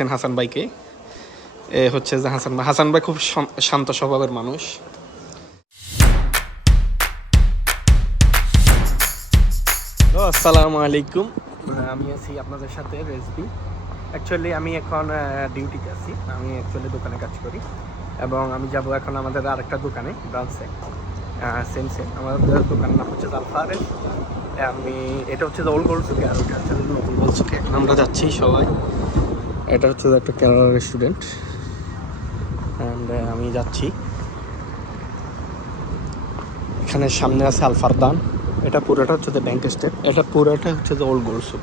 দেখছেন হাসান ভাইকে। এ হচ্ছে যে হাসান ভাই। হাসান ভাই খুব শান্ত স্বভাবের মানুষ। আসসালামু আলাইকুম, আমি আছি আপনাদের সাথে রেসবি। অ্যাকচুয়ালি আমি এখন ডিউটিতে আছি, আমি অ্যাকচুয়ালি দোকানে কাজ করি এবং আমি যাব এখন আমাদের আরেকটা দোকানে, ব্রাঞ্চে সেম আমাদের দোকানের নাম হচ্ছে আলফারের। আমি এটা হচ্ছে ওল্ড গোলসুকে আর ওটা হচ্ছে নতুন গোলসুকে। এখন আমরা যাচ্ছি সবাই। এটা হচ্ছে একটা কেরালা রেস্টুরেন্ট অ্যান্ড আমি যাচ্ছি। এখানে সামনে আছে আলফারদান। এটা পুরোটা হচ্ছে যে ব্যাংক স্টেট, এটা পুরোটা হচ্ছে যে ওল্ড গোলসুক।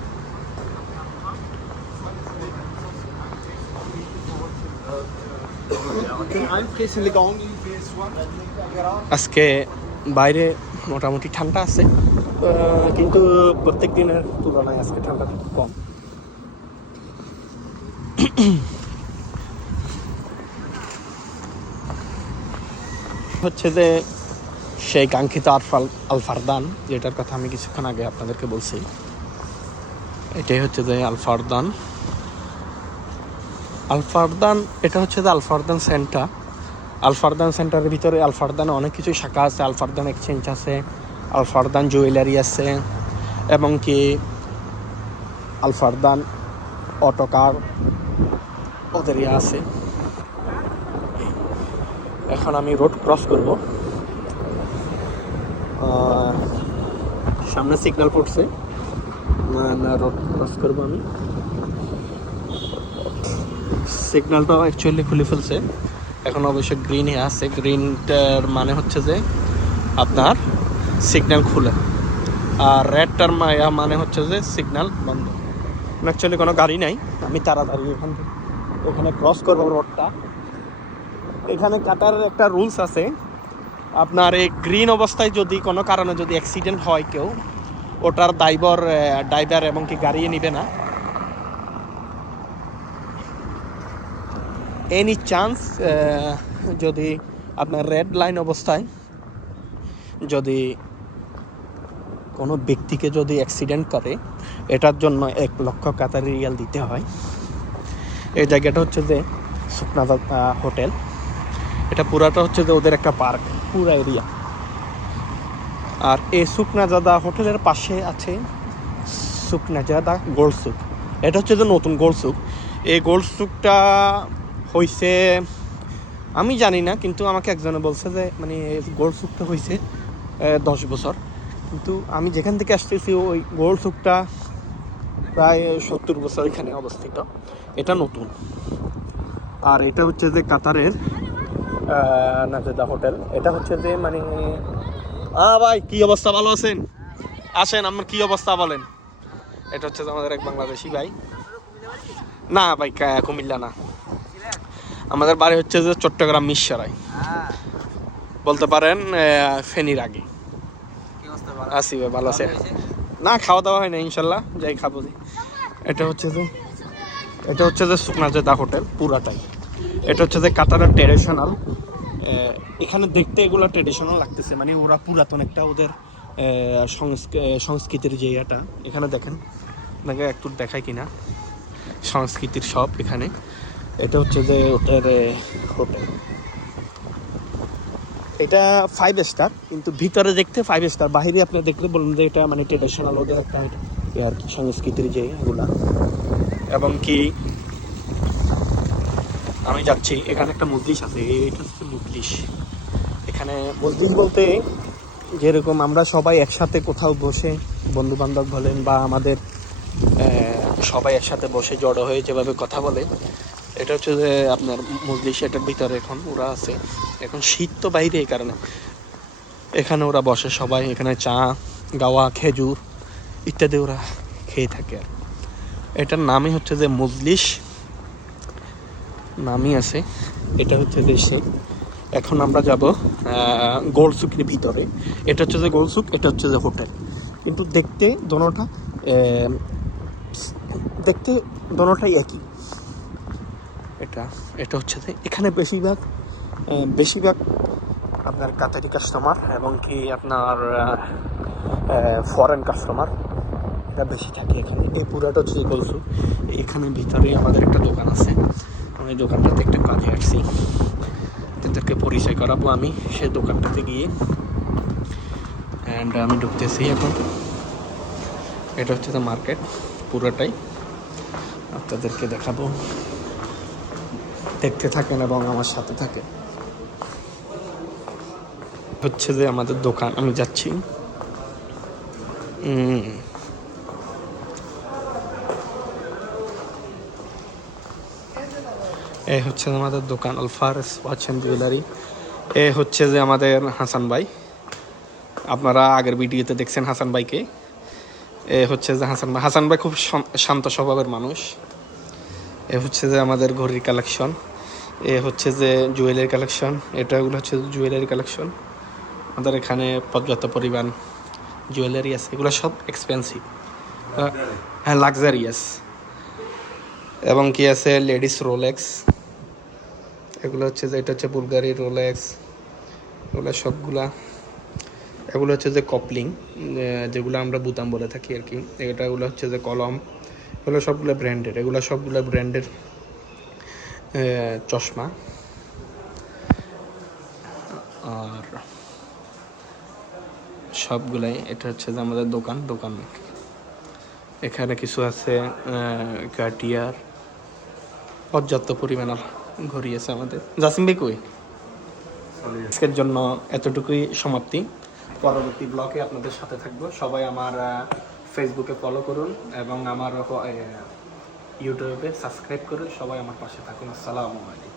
আজকে বাইরে মোটামুটি ঠান্ডা আছে, কিন্তু প্রত্যেক দিনের তুলনায় আজকে ঠান্ডাটা কম। হচ্ছে যে সেই কাঙ্ক্ষিত আলফারদান, যেটার কথা আমি কিছুক্ষণ আগে আপনাদেরকে বলছি, এটাই হচ্ছে যে আলফারদান। এটা হচ্ছে যে আলফারদান সেন্টার। আলফারদান সেন্টারের ভিতরে আলফারদানে অনেক কিছু শাখা আছে। আলফারদান এক্সচেঞ্জ আছে, আলফারদান জুয়েলারি আছে, এবং কি আলফারদান অটোকার ওদের আছে। এখন আমি রোড ক্রস করব, সামনে সিগন্যাল পড়ছে, রোড ক্রস করবো আমি। সিগন্যালটা অ্যাকচুয়ালি খুলে ফেলছে, এখন অবশ্য গ্রিনে আছে। গ্রিনটার মানে হচ্ছে যে আপনার সিগন্যাল খুলে, আর রেডটার মানে হচ্ছে যে সিগন্যাল বন্ধ। অ্যাকচুয়ালি কোনো গাড়ি নাই, আমি তাড়াতাড়ি ওখানে ক্রস করবো রোডটা। এখানে কাটার একটা রুলস আছে, আপনার এই গ্রিন অবস্থায় যদি কোনো কারণে যদি অ্যাক্সিডেন্ট হয় কেউ, ওটার ড্রাইভার এবং কি গাড়ি নিবে না। এনি চান্স যদি আপনার রেড লাইন অবস্থায় যদি কোনো ব্যক্তিকে যদি অ্যাক্সিডেন্ট করে, এটার জন্য 1 লক্ষ কাতারি রিয়াল দিতে হয়। এই জায়গাটা হচ্ছে যে সুকনাজাদা হোটেল। এটা পুরাটা হচ্ছে যে ওদের একটা পার্ক, পুরা এরিয়া। আর এই সুকনাজাদা হোটেলের পাশে আছে সুকনাজাদা গোলসুক। এটা হচ্ছে যে নতুন গোলসুক। এই গোলসুকটা হয়েছে আমি জানি না, কিন্তু আমাকে একজনে বলছে যে মানে গোলসুকটা হয়েছে 10 বছর। কিন্তু আমি যেখান থেকে আসতেছি ওই গোলসুকটা প্রায় 70 বছর এখানে অবস্থিত। এটা নতুন। আর এটা হচ্ছে যে কাতারের নাজেদা হোটেল। এটা হচ্ছে যে মানে ভাই কি অবস্থা, ভালো আছেন? আসেন, আমার কি অবস্থা বলেন। এটা হচ্ছে যে আমাদের এক বাংলাদেশি ভাই। না ভাই, কুমিল্লা না, আমাদের বাড়ি হচ্ছে যে চট্টগ্রাম মিরসরাই, বলতে পারেন ফেনীর আগে। আসি ভাই, ভালো আছে? না, খাওয়া দাওয়া হয় না, ইনশাল্লাহ যাই খাবো। এটা হচ্ছে যে সুকনাজাদা হোটেল পুরাটাই। এটা হচ্ছে যে কাতারের ট্রেডিশনাল। এখানে দেখতে এগুলো ট্রেডিশনাল লাগতেছে, মানে ওরা পুরাতন একটা ওদের সংস্কৃতির যে এটা এখানে দেখেন, আপনাকে একটু দেখায় কিনা সংস্কৃতির সব এখানে। এটা হচ্ছে যে ওদের হোটেল। এটা 5 স্টার, কিন্তু ভিতরে দেখতে 5 স্টার, বাইরে আপনি দেখলে বলুন যে এটা মানে ট্রেডিশনাল ওদের একটা আর কি সংস্কৃতির যে এগুলা। এবং কি আমি যাচ্ছি, এখানে একটা মজলিস আছে, এটা হচ্ছে মজলিস। এখানে মজলিস বলতে যেরকম আমরা সবাই একসাথে কোথাও বসে, বন্ধু বান্ধব বলেন বা আমাদের সবাই একসাথে বসে জড়ো হয়ে যেভাবে কথা বলে, এটা হচ্ছে যে আপনার মজলিস। এটার ভিতরে এখন ওরা আছে। এখন শীত তো বাইরে, এই কারণে এখানে ওরা বসে সবাই। এখানে চা, গাওয়া, খেজুর ইত্যাদি ওরা খেয়ে থাকে। আর এটার নামই হচ্ছে যে মজলিস নামই আছে। এটা হচ্ছে যে এখন আমরা যাব গোলসুকের ভিতরে। এটা হচ্ছে যে গোলসুক, এটা হচ্ছে যে হোটেল। কিন্তু দেখতে দোনোটাই একই। এটা হচ্ছে যে এখানে বেশিরভাগ আপনার কাতারি কাস্টমার এবং কি আপনার ফরেন কাস্টমার এটা বেশি থাকে এখানে। এই পুরাটা হচ্ছে গোলসুক। এখানে ভিতরে আমাদের একটা দোকান আছে, এই দোকানটাতে একটা কাজে আসছি, তাদেরকে পরিচয় করাবো আমি সে দোকানটাতে গিয়ে। অ্যান্ড আমি ঢুকতেছি এখন। এটা হচ্ছে তো মার্কেট পুরোটাই আপনাদেরকে দেখাবো, দেখতে থাকেন এবং আমার সাথে থাকেন। হচ্ছে যে আমাদের দোকান, আমি যাচ্ছি। এ হচ্ছে আমাদের দোকান আলফারেস ওয়াচ অ্যান্ড জুয়েলারি। এ হচ্ছে যে আমাদের হাসান ভাই, আপনারা আগের ভিডিওতে দেখছেন হাসান ভাইকে। এ হচ্ছে যে হাসান ভাই। হাসান ভাই খুব শান্ত স্বভাবের মানুষ। এ হচ্ছে যে আমাদের ঘড়ির কালেকশন। এ হচ্ছে যে জুয়েলারি কালেকশন। এটাগুলো হচ্ছে জুয়েলারি কালেকশন। আমাদের এখানে পর্যাপ্ত পরিমাণ জুয়েলারি আছে, এগুলো সব এক্সপেন্সিভ, হ্যাঁ লাক্সারিয়াস। এবং কি আছে লেডিস রোলেক্স, এগুলো হচ্ছে যে এটা হচ্ছে বুলগারি রোলেক্স, এগুলো সবগুলা। এগুলো হচ্ছে যে কপলিং, যেগুলো আমরা বুতাম বলে থাকি আর কি। এগুলো হচ্ছে যে কলম, এগুলো সবগুলো ব্র্যান্ডের, এগুলো সবগুলো ব্র্যান্ডের চশমা। আর সবগুলাই, এটা হচ্ছে যে আমাদের দোকান। এখানে কিছু আছে কার্টিয়ার, পর্যাপ্ত পরিমাণ ঘড়ি আছে আমাদের। জাসিম ভাই কই? আজকের জন্য এতটুকুই সমাপ্তি। পরবর্তী ব্লগে আপনাদের সাথে থাকবো। সবাই আমার ফেসবুকে ফলো করুন এবং আমার ইউটিউবে সাবস্ক্রাইব করুন। সবাই আমার পাশে থাকুন। আসসালামু আলাইকুম।